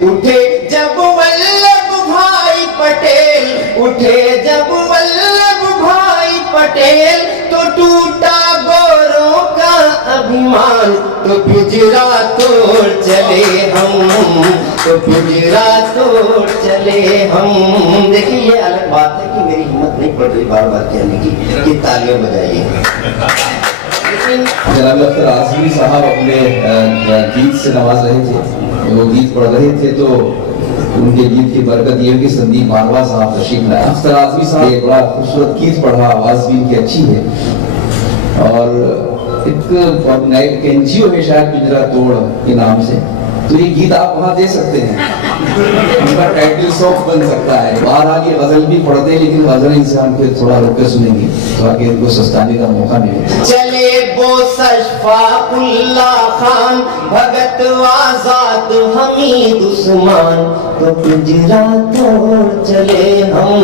उठे जब वल्लभ भाई पटेल, उठे जब वल्लभ भाई पटेल, तो टूटा गोरों का अभिमान, तो पिंजरा तोड़ चले हम, तो पिंजरा तोड़ चले हम। देखिए ये अलग बात है कि मेरी हिम्मत नहीं पड़ रही बार बार कहने की कि तालियां बजाइए। जनाब अख्तर आज़मी साहब अपने गीत से नवाज रहे थे, वो गीत पढ़ रहे थे तो उनके गीत की बरकत ये कि संदीप मारवा साहब तशरीफ लाए। अख्तर आज़मी साहब एक बड़ा खूबसूरत गीत पढ़ा, आवाज़ भी इनकी अच्छी है और एक एनजीओ है शायद पिंजरा तोड़ के नाम से, तो ये गीत आप वहाँ दे सकते हैं, उनका टाइटल सॉन्ग बन सकता है। बहरहाल ये गजल भी पढ़ते हैं लेकिन गजल इनसे हम फिर थोड़ा रुक के सुनेंगे ताकि इनको सस्ताने का मौका मिले। चले वो शफाउल्लाह खान, भगत आजाद हमीद उस्मान, तो पिंजरा तोड़ चले हम,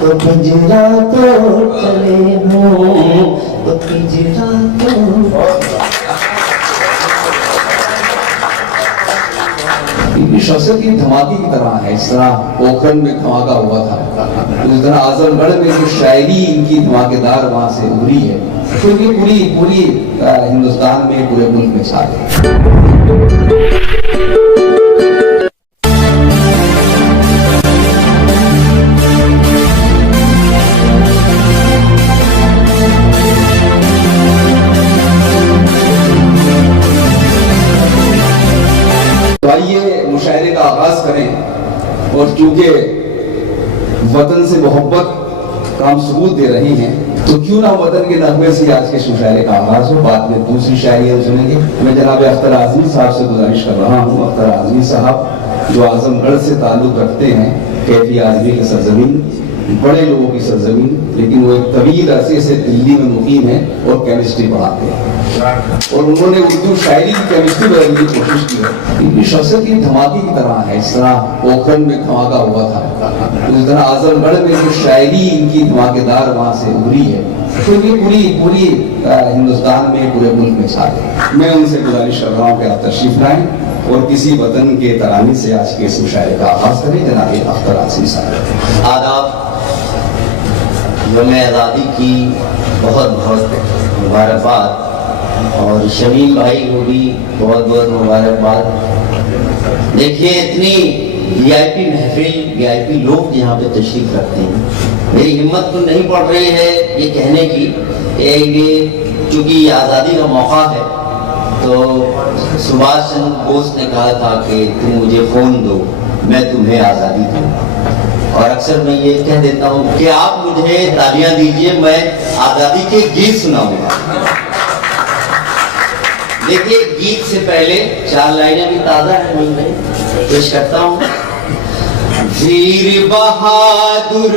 तो पिंजरा तोड़ चले हम, तो पिंजरा तोड़। इनकी शख्सियत की धमाके की तरह है, इस तरह पोखरण में धमाका हुआ था, इस तरह आजमगढ़ में जो शायरी इनकी धमाकेदार वहां से उभरी है, तो ये पूरी हिंदुस्तान में, पूरे मुल्क में छा गई। मुशायरे का आगाज करें और चूंकि वतन से मोहब्बत का हम सबूत दे रहे हैं तो क्यों ना वतन के नगमे से आज के मुशायरे का आगाज हो। बाद में दूसरी शायरी हम सुनेंगे। मैं जनाब अख्तर आज़मी साहब से गुजारिश कर रहा हूँ, अख्तर आज़मी साहब जो आजमगढ़ से ताल्लुक रखते हैं, कैफी आज़मी की सरजमीन, बड़े लोगों की सरजमीन, लेकिन वो एक तवील अरसे से दिल्ली में मुकीम है और केमिस्ट्री पढ़ाते हैं और उन्होंने उर्दू शायरी की केमिस्ट्री बदलने की कोशिश की है। इनकी शख्सियत की धमाके की तरह है, इस तरह पोखरण में धमाका हुआ था, इस तरह आजमगढ़ में जो शायरी इनकी धमाकेदार वहां से उभरी है, तो ये पूरी हिंदुस्तान में, पूरे मुल्क में छा गई। मैं उनसे गुजारिश कर रहा हूँ कि आप तशरीफ लाएं और किसी वतन के तराने से आज के इस मुशायरे का आगाज करें। जनाब अख्तर आज़मी साहब। आदाब। यौम आज़ादी की बहुत बहुत मुबारकबाद और शमीम भाई को भी बहुत बहुत मुबारकबाद। देखिए इतनी वीआईपी महफिल, वीआईपी लोग यहाँ पे तशरीफ रखते हैं, मेरी हिम्मत तो नहीं पड़ रही है ये कहने की, ये चूँकि आज़ादी का मौका है तो सुभाष चंद्र बोस ने कहा था कि तुम मुझे फ़ोन दो मैं तुम्हें आज़ादी दूँ, और अक्सर मैं ये कह देता हूँ कि आप मुझे तालियां दीजिए, मैं आज़ादी के गीत सुनाऊंगा। देखिए गीत से पहले चार लाइनें भी ताज़ा है, मैं पेश करता हूँ। वीर बहादुर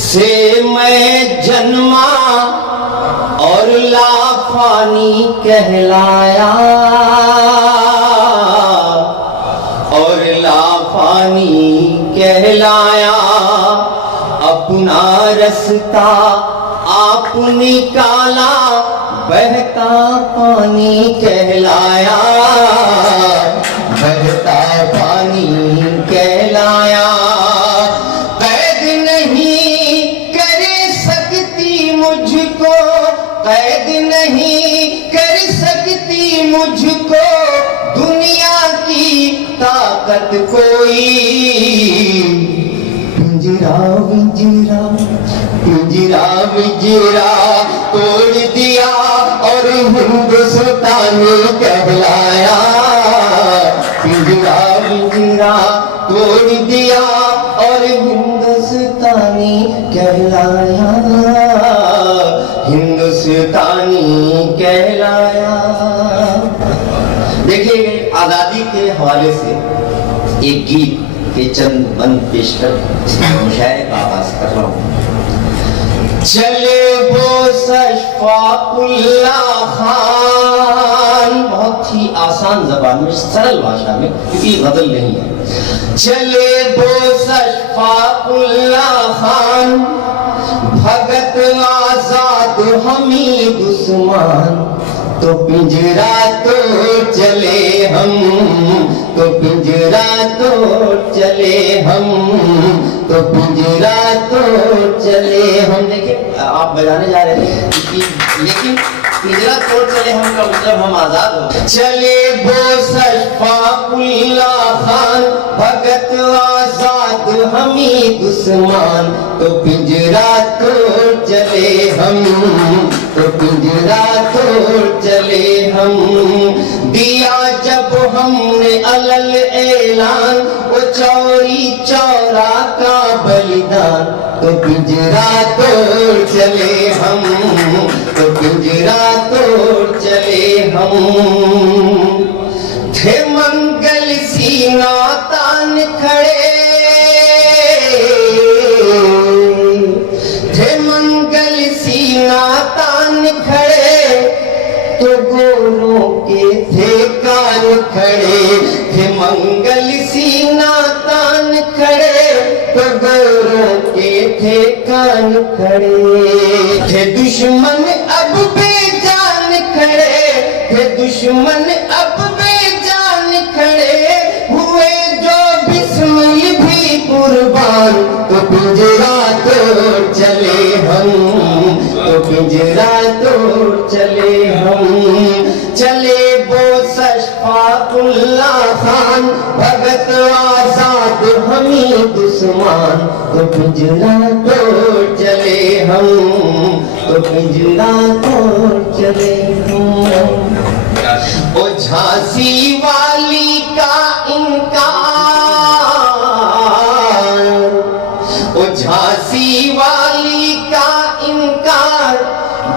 से मैं जन्मा और लाफानी कहलाया, और लाफानी कहलाया, अपना रास्ता आप निकाला, बहता पानी कहलाया, बहता पानी कहलाया। कैद नहीं कर सकती मुझको, कैद नहीं कर सकती मुझको दुनिया की ताकत कोई। पिंजरा पिंजरा पिंजरा पिंजरा तोड़ दिया और हिंदुस्तानी कहलाया, पिंजरा पिंजरा तोड़ दिया और हिंदुस्तानी कहलाया, हिंदुस्तानी कहलाया। देखिए आजादी के हवाले से एक गीत के चंद बंद पेश कर मुशायरे का आगाज कर रहा हूँ। चले वो शफाउल्लाह खान, बहुत ही आसान जबान में, सरल भाषा में, क्योंकि गजल नहीं है। चले वो शफाउल्लाह खान, भगत आजाद हमीद उस्मान, तो पिंजरा तो चले हम, तो पिंजरा तो चले हम, तो पिंजरा तो चले हम। देखिए आप बजाने जा रहे थे लेकिन पिंजरा तोड़ चले हम का मतलब हम आजाद हो। चले वो शफाकुल्ला खान भगत आजाद हमी दुश्मन, तो पिंजरा तोड़ चले हम, तो पिंजरा तोड़ चले हम। दिया जब हमने अलल ऐलान वो चौरी चौरा का बलिदान, तो पिंजरा तोड़ चले हम, तो पिंजरा तोड़ चले हम। थे मंगल सीना तान खड़े, थे मंगल सीना तान खड़े, तो गोरों के थे कान खड़े। थे मंगल सीना तान खड़े, तो गोरों के थे कान खड़े। थे दुश्मन अब बेजान खड़े, थे दुश्मन अब बेजान खड़े, हुए जो बिस्मिल भी कुर्बान, तो पिंजरा तोड़ चले हम, तो पिंजरा तोड़ चले हम। चले वो शफाकुल्ला खान भगत आजाद हमी दुश्मन, तो पिंजरा तोड़ चले हम, तो पिंजरा तोड़ चले हम। ओ झांसी वाली का इनकार, ओ झांसी वाली का इनकार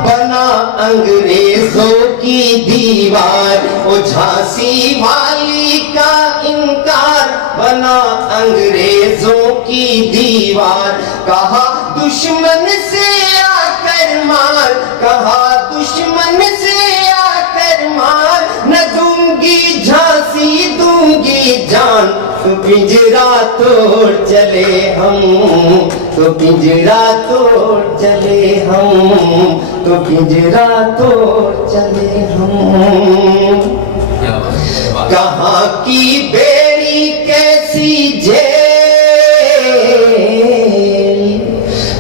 बना अंग्रेजों की दीवार। ओ झांसी वाली का इनकार बना अंग्रेजों की दीवार। कहा दुश्मन से आकर मार, कहा दुश्मन से आकर मार, न दूंगी झांसी दूंगी जान, तो पिंजरा तोड़ चले हम, तो पिंजरा तोड़ चले हम, तो पिंजरा तोड़ चले हम। कहाँ की बेड़ी कैसी जेल,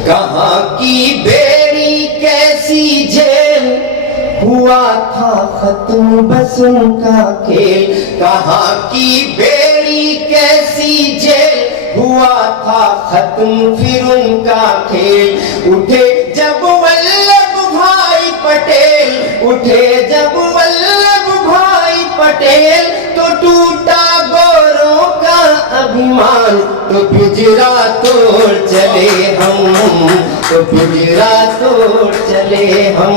कहाँ की बेड़ी कैसी जेल, हुआ था खत्म बस उनका खेल। कहाँ की बेड़ी कैसी जेल, हुआ था खत्म फिर उनका खेल। उठे जब वल्लभ भाई पटेल, उठे जब वल्लभ भाई पटेल, तो टूटा गोरों का अभिमान, तो पिंजरा तोड़ चले हम, तो पिंजरा तोड़ चले हम,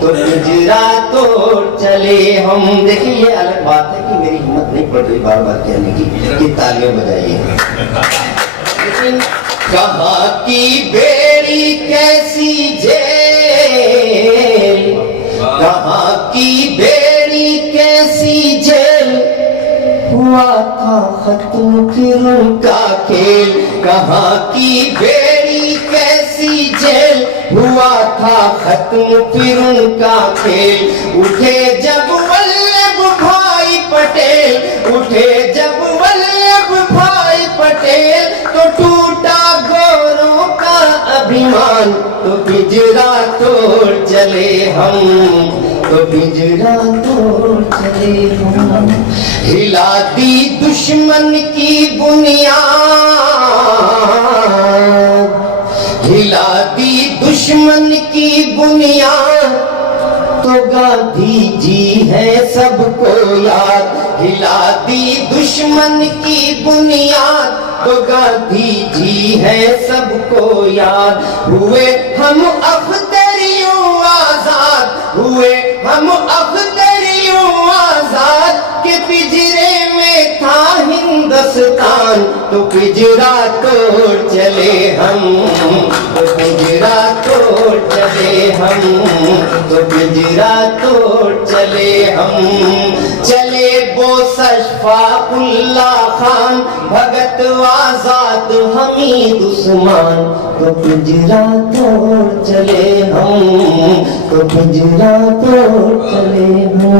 तो पिंजरा तोड़ चले हम। देखिए ये अलग बात है कि मेरी हिम्मत नहीं पड़ रही बार बार कहने की कि तालियां बजाइए, लेकिन कहाँ की बेड़ी कैसी जेल, कहाँ की बेड़ी कैसी जेल, हुआ था खत्म फिर उनका खेल। कहाँ की बेड़ी कैसी जेल, हुआ था खत्म फिर उनका खेल। उठे जब वल्लभ भाई पटेल, उठे जब वल्लभ भाई पटेल, तो टूटा गोरों का अभिमान, तो पिंजरा तोड़ चले हम, तो पिंजरा तोड़ चले हम। हिला दी दुश्मन की बुनियाद, हिला दी दुश्मन की बुनियाद, तो गांधी जी है सबको याद। हिला दी दुश्मन की बुनियाद, तो गांधी जी है सबको याद। हुए हम अख्तरियों आजाद, हुए हम अख्तरियों आजाद, के पिंजरे में था हिंदुस्तान, तो पिंजरा तोड़ चले हम, तो पिंजरा तोड़ चले हम, तो पिंजरा तोड़ चले हम। चले बोस अशफाकुल्ला खान, भगत आजाद हमीद उस्मान, तो पिंजरा तोड़ चले हम, तो पिंजरा तोड़ चले हम,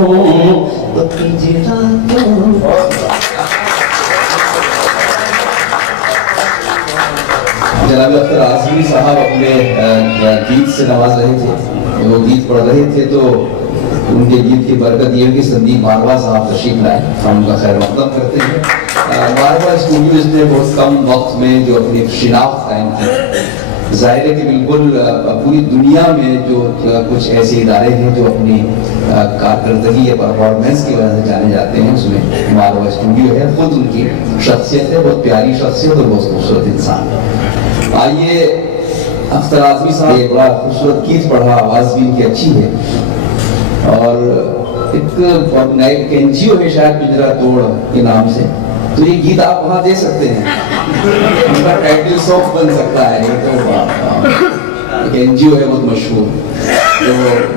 तो पिंजरा तोड़। जनाब अख्तर आज़मी साहब अपने गीत से नवाज रहे थे। वो गीत पढ़ रहे थे तो उनके गीत की बरकत ये कि संदीप बारवा साहब तशरीफ लाए, हम उनका खैर मकदम करते हैं। बारवा स्टूडियोज ने बहुत कम वक्त में जो अपनी शिनाख्त कायम की। जाहिर है कि बिल्कुल पूरी दुनिया में जो कुछ ऐसे इदारे हैं जो अपनी कारकर्दगी या परफॉर्मेंस की वजह से जाने जाते हैं, उसमें बारवा स्टूडियो है। खुद उनकी शख्सियत है, बहुत प्यारी शख्सियत और बहुत खूबसूरत इंसान। आइए अख्तर आज़मी साहब एक बड़ा खूबसूरत गीत पढ़ा, आवाज़ भी इनकी अच्छी है और एक एनजीओ है शायद पिंजरा तोड़ के नाम से, तो ये गीत आप वहाँ दे सकते हैं, उनका टाइटल सॉन्ग बन सकता है। ये तो एक एनजीओ है बहुत मशहूर, तो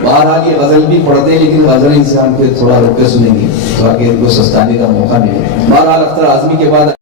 बहरहाल ये गजल भी पढ़ते हैं लेकिन गजल इनसे हम थोड़ा रुक के सुनेंगे ताकि इनको सस्ताने का मौका मिले। बहरहाल अख्तर आज़मी के बाद